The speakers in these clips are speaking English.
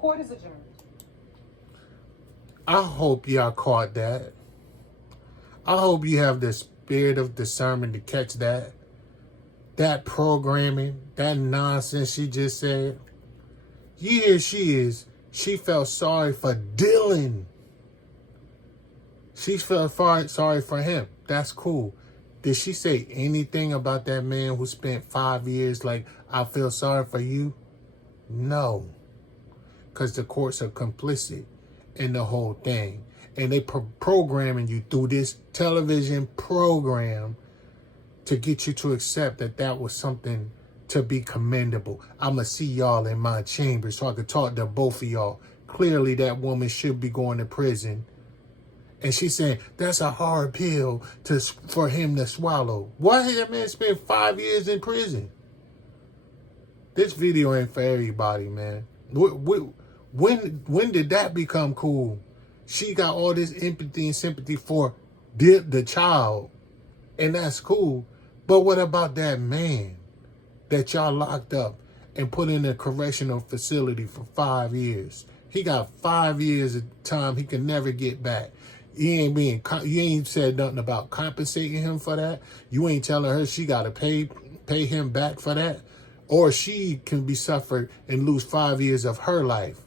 Court is adjourned. I hope y'all caught that. I hope you have the spirit of discernment to catch that. That programming, that nonsense she just said. Here she is. She felt sorry for Dylan. She felt sorry for him. That's cool. Did she say anything about that man who spent 5 years like, I feel sorry for you? No. Because the courts are complicit in the whole thing. And they programming you through this television program to get you to accept that that was something to be commendable. I'm going to see y'all in my chamber so I could talk to both of y'all. Clearly, that woman should be going to prison. And she's saying, that's a hard pill for him to swallow. Why did that man spend 5 years in prison? This video ain't for everybody, man. When did that become cool? She got all this empathy and sympathy for the child. And that's cool. But what about that man that y'all locked up and put in a correctional facility for 5 years? He got 5 years of time he can never get back. You ain't said nothing about compensating him for that. You ain't telling her she got to pay him back for that. Or she can be suffered and lose 5 years of her life.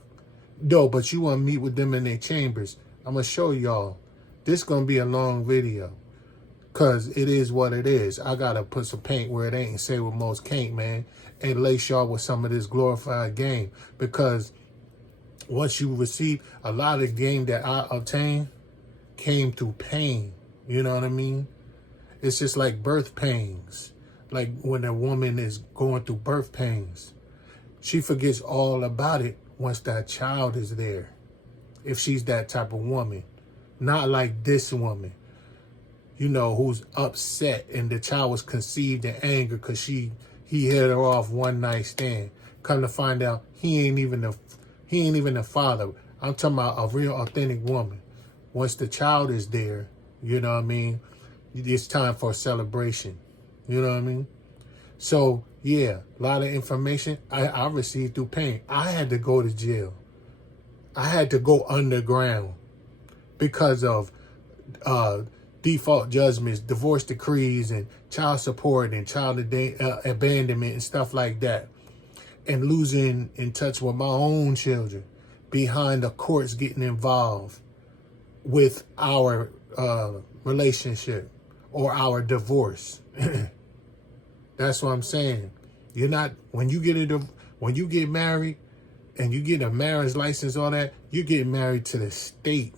No, but you want to meet with them in their chambers. I'm going to show y'all. This going to be a long video. Because it is what it is. I got to put some paint where it ain't and say what most can't, man. And lace y'all with some of this glorified game. Because once you receive, a lot of the game that I obtained came through pain. You know what I mean? It's just like birth pains. Like when a woman is going through birth pains. She forgets all about it once that child is there. If she's that type of woman. Not like this woman. You know, who's upset and the child was conceived in anger because he hit her off one night stand. Come to find out he ain't even the father. I'm talking about a real authentic woman. Once the child is there, you know what I mean? It's time for a celebration. You know what I mean? So, yeah, a lot of information I received through pain. I had to go to jail. I had to go underground because of default judgments, divorce decrees, and child support and child abandonment and stuff like that. And losing in touch with my own children behind the courts getting involved with our relationship or our divorce. That's what I'm saying. You're not, when you get married and you get a marriage license, all that, you get married to the state.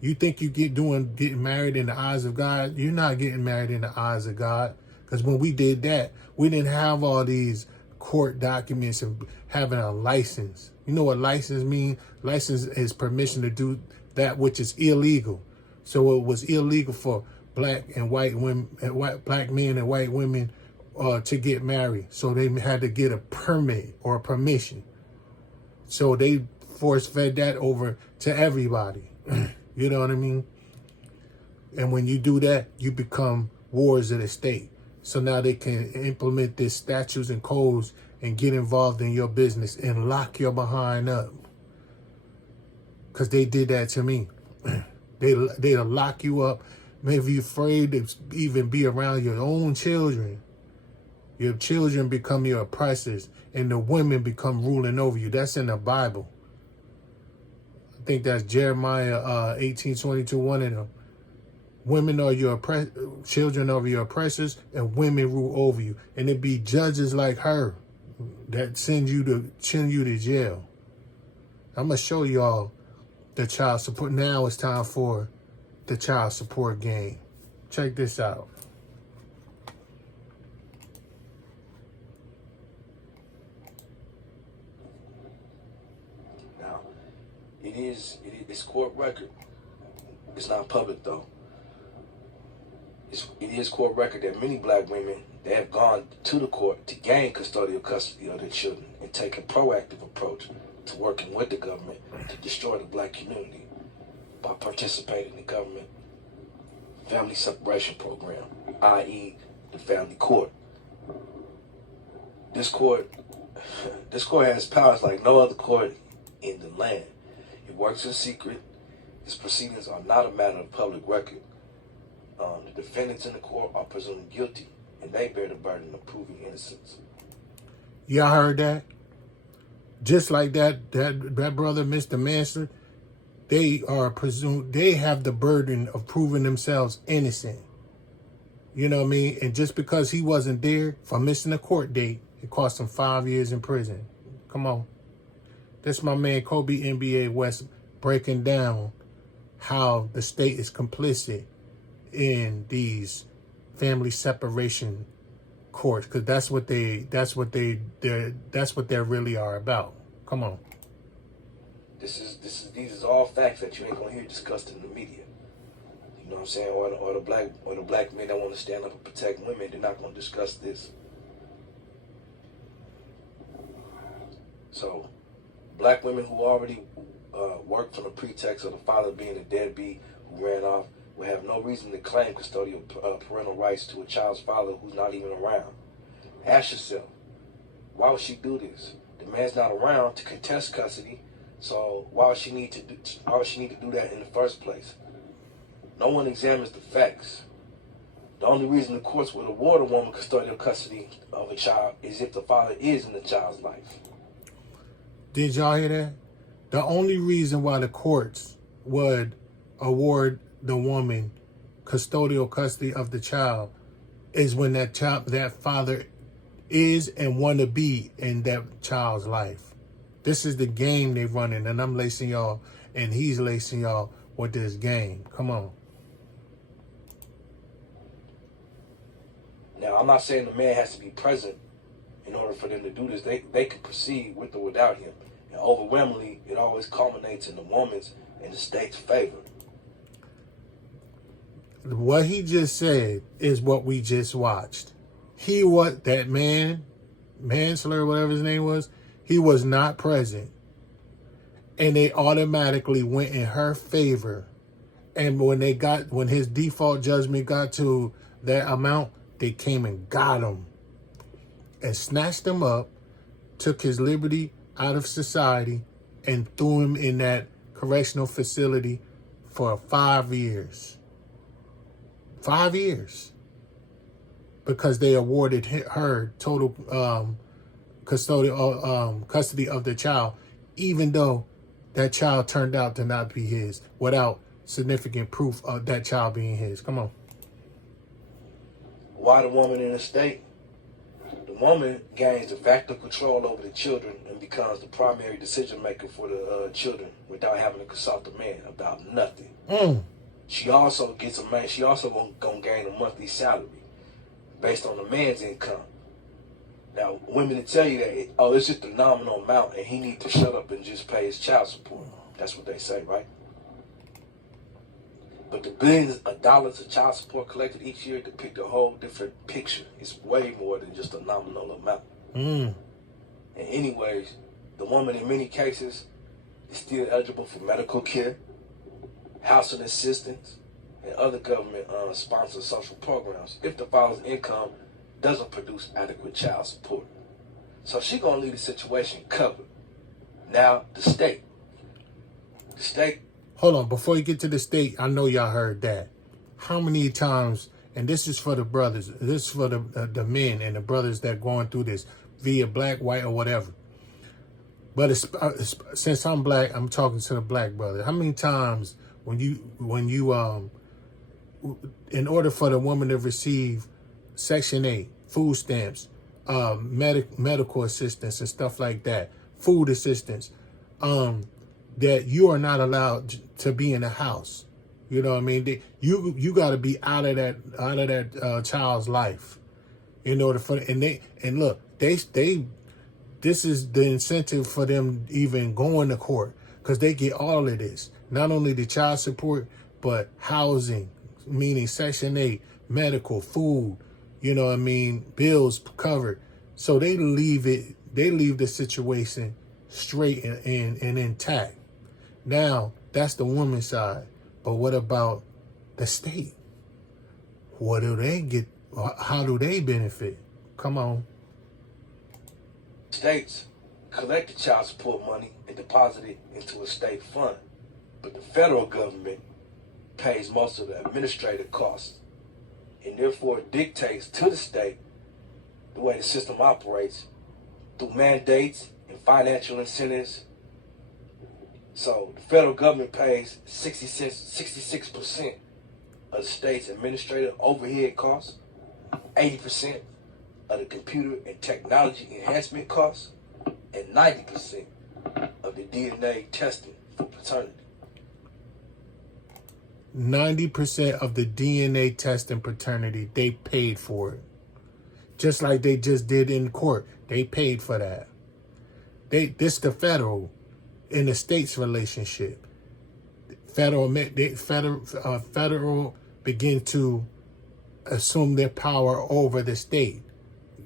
You think you getting married in the eyes of God? You're not getting married in the eyes of God. Because when we did that, we didn't have all these court documents and having a license. You know what license means? License is permission to do that which is illegal. So it was illegal for black and white women, black men and white women to get married. So they had to get a permit or a permission. So they force-fed that over to everybody. You know what I mean? And when you do that, you become wards of the state. So now they can implement these statutes and codes and get involved in your business and lock your behind up. Because they did that to me. They'll lock you up, make you afraid to even be around your own children. Your children become your oppressors, and the women become ruling over you. That's in the Bible. I think that's Jeremiah 18:22, one of them. Women are your children are your oppressors, and women rule over you. And it be judges like her that send you to jail. I'm gonna show y'all the child support. Now it's time for the child support game. Check this out. Now, it's court record. It's not public though. It is court record that many black women, they have gone to the court to gain custodial custody of their children and take a proactive approach to working with the government to destroy the black community by participating in the government family separation program, i.e. the family court. This court has powers like no other court in the land. It works in secret. Its proceedings are not a matter of public record. The defendants in the court are presumed guilty, and they bear the burden of proving innocence. Y'all heard that? Just like that brother, Mr. Manson, they are presumed, they have the burden of proving themselves innocent. You know what I mean? And just because he wasn't there for missing a court date, it cost him 5 years in prison. Come on. That's my man Kobe NBA West breaking down how the state is complicit in these family separation courts, because that's what they really are about. Come on. These are all facts that you ain't gonna hear discussed in the media. You know what I'm saying? Or the black men that want to stand up and protect women, they're not gonna discuss this. So, black women who already work from the pretext of the father being a deadbeat who ran off will have no reason to claim custodial parental rights to a child's father who's not even around. Ask yourself, why would she do this? The man's not around to contest custody, so why would she need to do that in the first place? No one examines the facts. The only reason the courts would award a woman custodial custody of a child is if the father is in the child's life. Did y'all hear that? The only reason why the courts would award the woman custodial custody of the child is when that father is and want to be in that child's life. This is the game they running, and I'm lacing y'all, and he's lacing y'all with this game. Come on. Now, I'm not saying the man has to be present in order for them to do this. They could proceed with or without him. And overwhelmingly, it always culminates in the woman's and the state's favor. What he just said is what we just watched. That manslaughter, whatever his name was, he was not present. And they automatically went in her favor. And when his default judgment got to that amount, they came and got him and snatched him up, took his liberty out of society, and threw him in that correctional facility for 5 years. 5 years. Because they awarded her total custody of the child, even though that child turned out to not be his, without significant proof of that child being his. Come on. Why the woman in the state? The woman gains de facto control over the children and becomes the primary decision maker for the children without having to consult the man about nothing. She also gets a man. She also gonna gain a monthly salary based on the man's income. Now, women will tell you that it's just a nominal amount, and he needs to shut up and just pay his child support. That's what they say, right? But the billions of dollars of child support collected each year depict a whole different picture. It's way more than just a nominal amount. And anyways, the woman in many cases is still eligible for medical care, housing assistance, and other government-sponsored social programs if the father's income doesn't produce adequate child support. So she's going to leave the situation covered. Now, the state. Hold on, before you get to the state, I know y'all heard that. How many times, and this is for the brothers, this is for the men and the brothers that are going through this via black, white, or whatever. But since I'm black, I'm talking to the black brother. How many times when you in order for the woman to receive Section 8, food stamps, medical assistance and stuff like that, food assistance, that you are not allowed to be in the house. You know what I mean? You got to be out of that child's life in order for look, this is the incentive for them even going to court, because they get all of this, not only the child support but housing, meaning Section 8, medical, food, you know what I mean, bills covered. So they leave the situation straight and intact. Now, that's the woman's side. But what about the state? What do they get? How do they benefit? Come on. States collect the child support money and deposit it into a state fund. But the federal government pays most of the administrative costs, and therefore dictates to the state the way the system operates through mandates and financial incentives. So the federal government pays 66% of the state's administrative overhead costs, 80% of the computer and technology enhancement costs, and 90% of the DNA testing for paternity. 90% of the DNA test and paternity, they paid for it. Just like they just did in court. They paid for that. This the federal and the state's relationship. Federal begin to assume their power over the state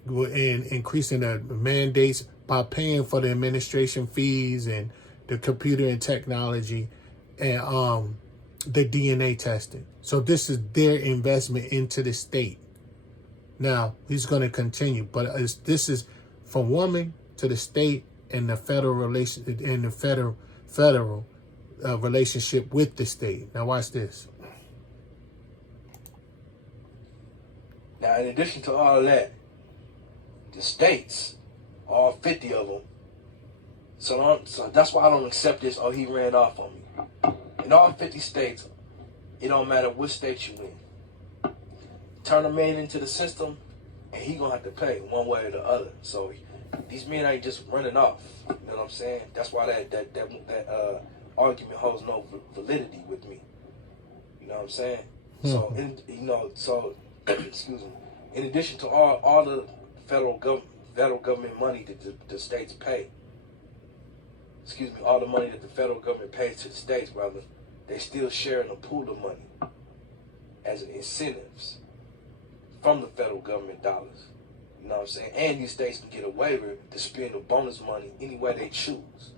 and increasing the mandates by paying for the administration fees and the computer and technology and the DNA testing. So this is their investment into the state. Now he's going to continue, but this is from woman to the state and the federal relation and the federal relationship with the state. Now watch this. Now, in addition to all that, the states, all 50 of them, so that's why I don't accept this, oh, he ran off on me. In all 50 states, it don't matter what state you in. Turn a man into the system, and he gonna have to pay one way or the other. So these men ain't just running off. You know what I'm saying? That's why that argument holds no validity with me. You know what I'm saying? So, excuse me. In addition to all the federal government money that the states pay, all the money that the federal government pays to the states, rather, they still share in a pool of money as incentives from the federal government dollars. You know what I'm saying? And these states can get a waiver to spend the bonus money any way they choose.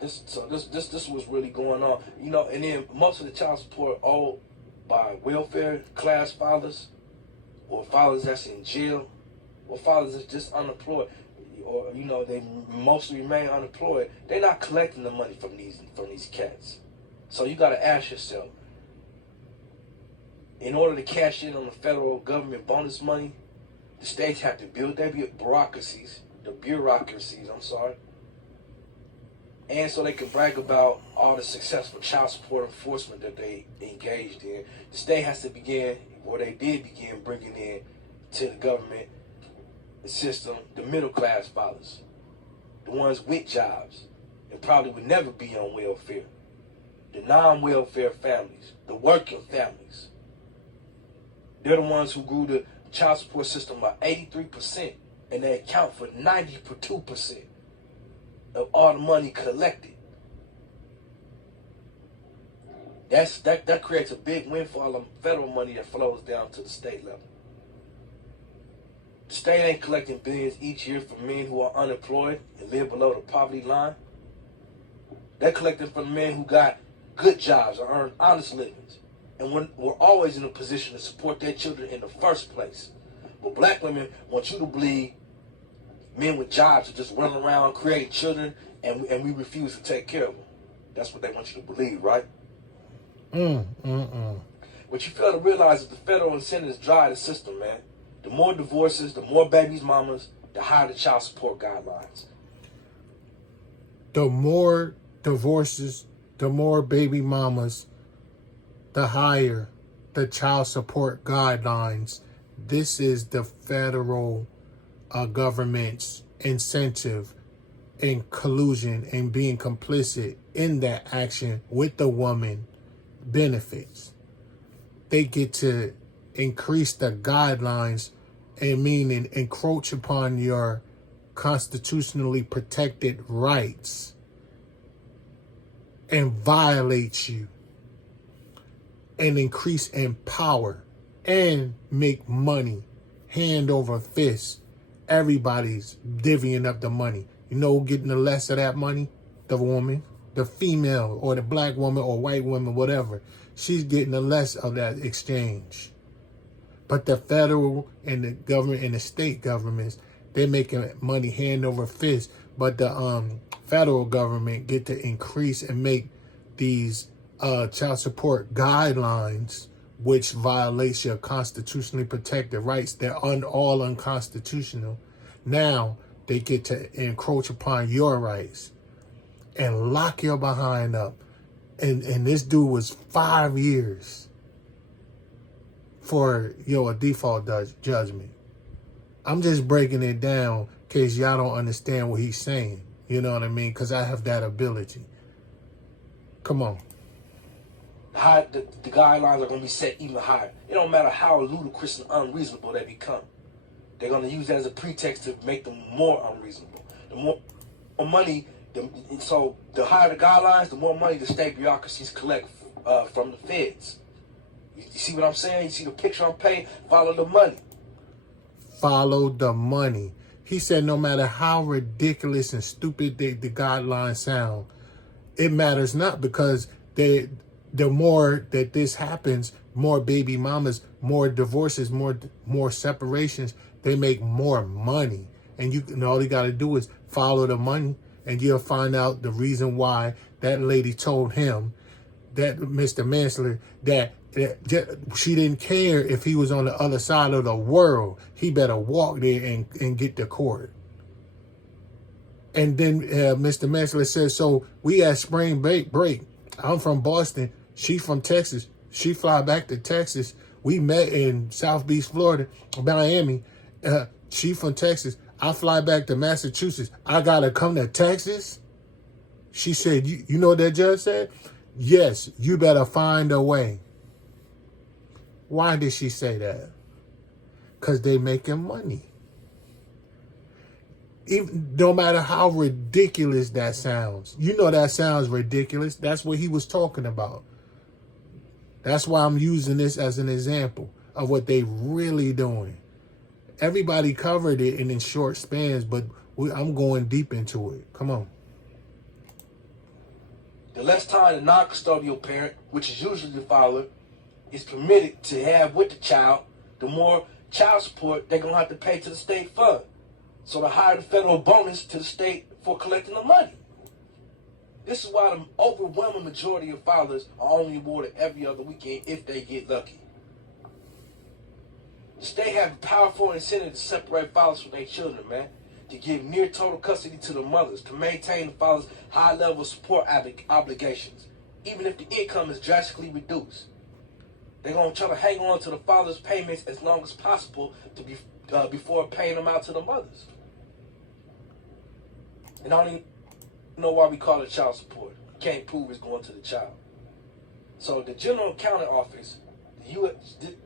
This was really going on. You know, and then most of the child support owed by welfare class fathers, or fathers that's in jail, or fathers that's just unemployed, or you know, they mostly remain unemployed. They're not collecting the money from these cats. So you got to ask yourself, in order to cash in on the federal government bonus money, the states have to build their bureaucracies, and so they can brag about all the successful child support enforcement that they engaged in. The state has to begin, or they did begin, bringing in to the government system the middle class fathers, the ones with jobs and probably would never be on welfare, the non-welfare families, the working families. They're the ones who grew the child support system by 83%, and they account for 92% of all the money collected. That creates a big windfall of federal money that flows down to the state level. The state ain't collecting billions each year from men who are unemployed and live below the poverty line. They're collecting from men who got good jobs or earn honest livings, and we're always in a position to support their children in the first place. But black women want you to believe men with jobs are just running around creating children, and we refuse to take care of them. That's what they want you to believe, right? What you fail to realize is the federal incentives drive the system, man. The more divorces, the more babies mamas, the higher the child support guidelines. The more divorces, the more baby mamas, the higher the child support guidelines. This is the federal government's incentive and collusion and being complicit in that action with the woman benefits. They get to increase the guidelines and meaning encroach upon your constitutionally protected rights and violate you and increase in power and make money hand over fist. Everybody's divvying up the money. You know who getting the less of that money? The woman, the female, or the black woman or white woman, whatever. She's getting the less of that exchange. But the federal and the government and the state governments, they're making money hand over fist. But the federal government get to increase and make these child support guidelines, which violates your constitutionally protected rights. They're all unconstitutional. Now they get to encroach upon your rights and lock your behind up. And this dude was 5 years for a default judgment. I'm just breaking it down in case y'all don't understand what he's saying. You know what I mean? Because I have that ability. Come on. The guidelines are going to be set even higher. It don't matter how ludicrous and unreasonable they become. They're going to use that as a pretext to make them more unreasonable. The more money, so the higher the guidelines, the more money the state bureaucracies collect from the feds. You see what I'm saying? You see the picture I'm painting? Follow the money. Follow the money. He said no matter how ridiculous and stupid the guidelines sound, it matters not, because the more that this happens, more baby mamas, more divorces, more separations, they make more money. And all you got to do is follow the money, and you'll find out the reason why that lady told him, that Mr. Mansley, that she didn't care if he was on the other side of the world. He better walk there and get to court. And then Mr. Mansley says, so we had spring break. I'm from Boston. She from Texas. She fly back to Texas. We met in South Beach, Florida, Miami. She from Texas. I fly back to Massachusetts. I got to come to Texas? She said, you know what that judge said? Yes, you better find a way. Why did she say that? Because they making money. Even, no matter how ridiculous that sounds. You know that sounds ridiculous. That's what he was talking about. That's why I'm using this as an example of what they really doing. Everybody covered it in short spans, but I'm going deep into it. Come on. The less time the non-custodial parent, which is usually the father, is permitted to have with the child, the more child support they're going to have to pay to the state fund. So the higher the federal bonus to the state for collecting the money. This is why the overwhelming majority of fathers are only awarded every other weekend if they get lucky. The state has a powerful incentive to separate fathers from their children, man. To give near total custody to the mothers, to maintain the father's high level of support obligations, even if the income is drastically reduced. They're going to try to hang on to the father's payments as long as possible before paying them out to the mothers. And I don't even know why we call it child support. You can't prove it's going to the child. So the General Accounting Office, the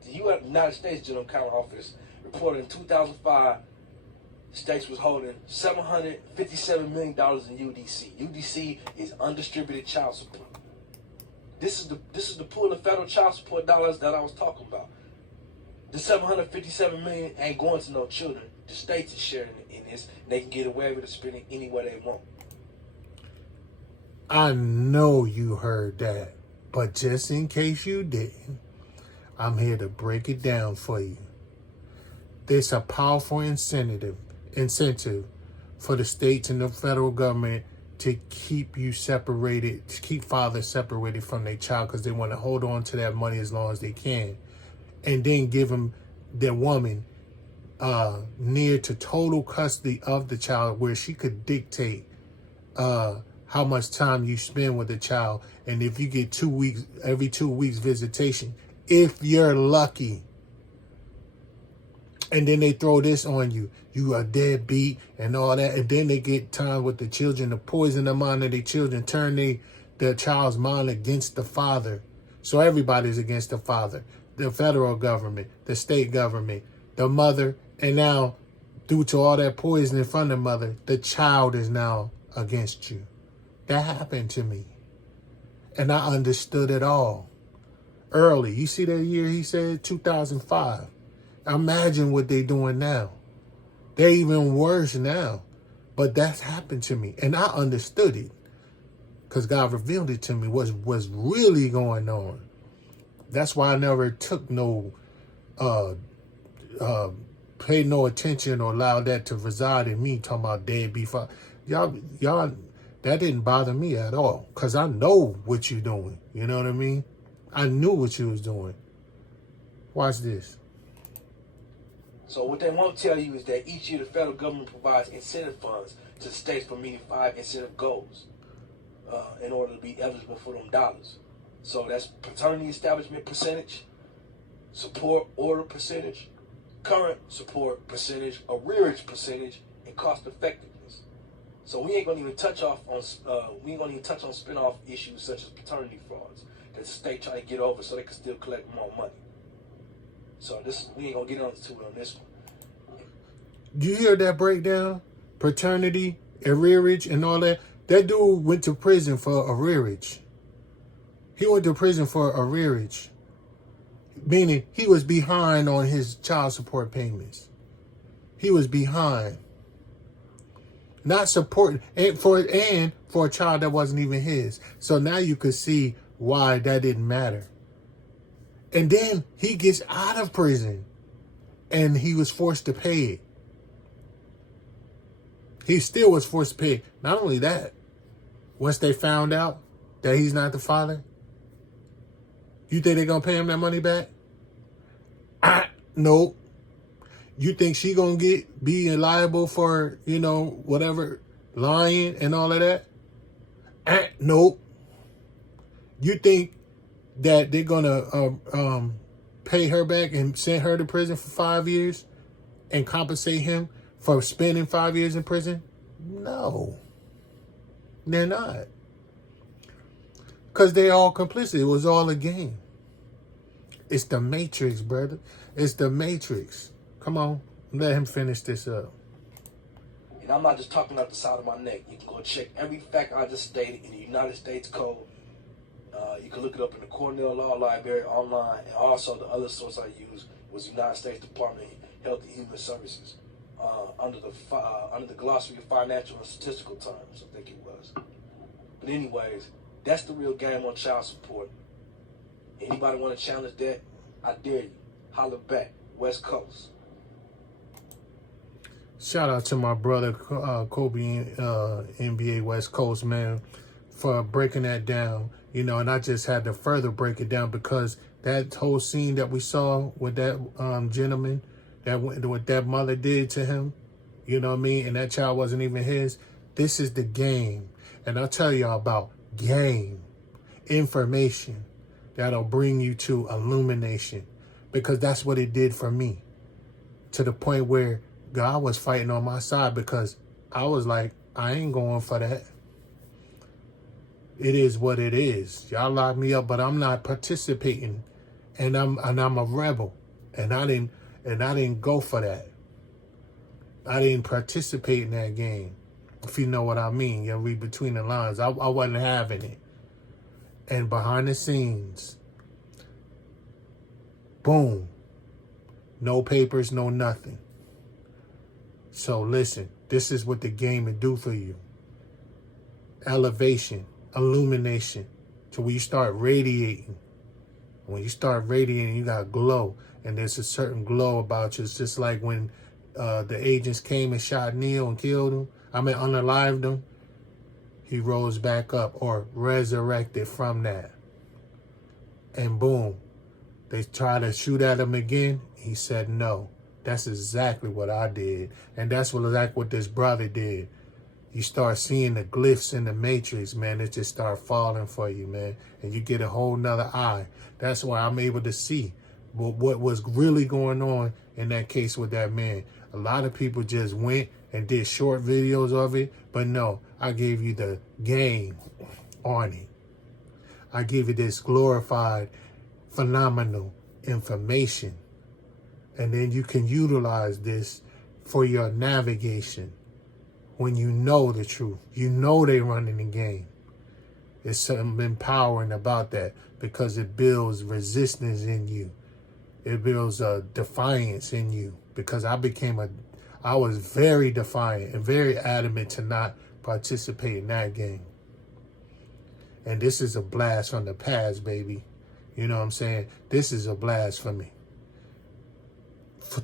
United States General Accounting Office, reported in 2005, states was holding $757 million in UDC. UDC is undistributed child support. This is the pool of federal child support dollars that I was talking about. The $757 million ain't going to no children. The states is sharing in this, and they can get away with it spending any way they want. I know you heard that, but just in case you didn't, I'm here to break it down for you. There's a powerful incentive for the states and the federal government to keep you separated, to keep fathers separated from their child, because they want to hold on to that money as long as they can, and then give them their woman near to total custody of the child, where she could dictate how much time you spend with the child, and if you get every 2 weeks visitation, if you're lucky. And then they throw this on you. You are deadbeat and all that. And then they get time with the children to poison the mind of their children, turn their child's mind against the father. So everybody's against the father. The federal government, the state government, the mother. And now, due to all that poisoning from the mother, the child is now against you. That happened to me. And I understood it all early. You see that year he said, 2005. Imagine what they're doing now. They're even worse now. But that's happened to me. And I understood it. Because God revealed it to me, what's really going on. That's why I never took no pay no attention or allow that to reside in me. Talking about deadbeat father. Y'all, that didn't bother me at all. Because I know what you're doing. You know what I mean? I knew what you was doing. Watch this. So what they won't tell you is that each year the federal government provides incentive funds to states for meeting 5 incentive goals in order to be eligible for them dollars. So that's paternity establishment percentage, support order percentage, current support percentage, arrearage percentage, and cost effectiveness. So we ain't gonna even touch on spin-off issues such as paternity frauds that the state trying to get over so they can still collect more money. So we ain't gonna get into it on this one. You hear that breakdown? Paternity, arrearage, and all that. That dude went to prison for arrearage. He went to prison for arrearage. Meaning he was behind on his child support payments. He was behind. Not supporting and for a child that wasn't even his. So now you could see why that didn't matter. And then he gets out of prison and he was forced to pay it. He still was forced to pay it. Not only that, once they found out that he's not the father, you think they're going to pay him that money back? Nope. You think she going to be liable for, whatever, lying and all of that? Nope. You think that they're going to pay her back and send her to prison for 5 years and compensate him for spending 5 years in prison? No. They're not. Because they're all complicit. It was all a game. It's the Matrix, brother. It's the Matrix. Come on. Let him finish this up. And I'm not just talking out the side of my neck. You can go check every fact I just stated in the United States Code. You can look it up in the Cornell Law Library online. And also the other source I used was the United States Department of Health and Human Services. Under the glossary of financial and statistical terms, I think it was. But anyways, that's the real game on child support. Anybody want to challenge that? I dare you. Holler back. West Coast. Shout out to my brother Kobe, NBA West Coast, man, for breaking that down. And I just had to further break it down because that whole scene that we saw with that gentleman, what that mother did to him, you know what I mean? And that child wasn't even his. This is the game. And I'll tell y'all about game, information that'll bring you to illumination, because that's what it did for me, to the point where God was fighting on my side, because I was like, I ain't going for that. It is what it is. Y'all lock me up, but I'm not participating, and I'm a rebel, and I didn't go for that. I didn't participate in that game, if you know what I mean. You read between the lines. I wasn't having it. And behind the scenes, boom, no papers, no nothing. So listen, this is what the game will do for you. Elevation, illumination, to where you start radiating. When you start radiating, you got glow. And there's a certain glow about you. It's just like when the agents came and shot Neil and killed him. Unalived him. He rose back up or resurrected from that. And boom, they tried to shoot at him again. He said no. That's exactly what I did. And that's what this brother did. You start seeing the glyphs in the Matrix, man. It just start falling for you, man. And you get a whole nother eye. That's why I'm able to see what was really going on in that case with that man. A lot of people just went and did short videos of it. But no, I gave you the game on it. I give you this glorified, phenomenal information. And then you can utilize this for your navigation. When you know the truth, you know they running the game. There's something empowering about that, because it builds resistance in you. It builds a defiance in you, because I was very defiant and very adamant to not participate in that game. And this is a blast from the past, baby. You know what I'm saying? This is a blast for me.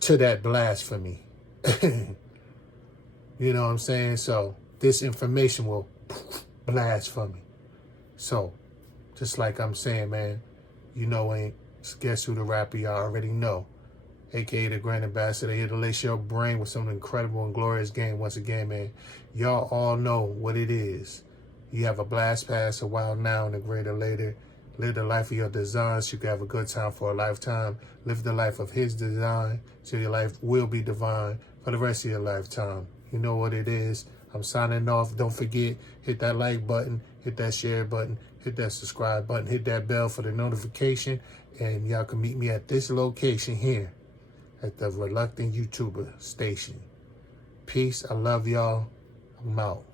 to that blasphemy. You know what I'm saying? So this information will blasphemy. So just like I'm saying, man, you know, ain't guess who the rapper y'all already know, aka the Grand Ambassador, here to lace your brain with some incredible and glorious game. Once again, man, y'all all know what it is. You have a blast past, a while now, and a greater later. Live the life of your designs. You can have a good time for a lifetime. Live the life of his design, so your life will be divine for the rest of your lifetime. You know what it is. I'm signing off. Don't forget, hit that like button, hit that share button, hit that subscribe button, hit that bell for the notification, and y'all can meet me at this location here at the Reluctant YouTuber station. Peace. I love y'all. I'm out.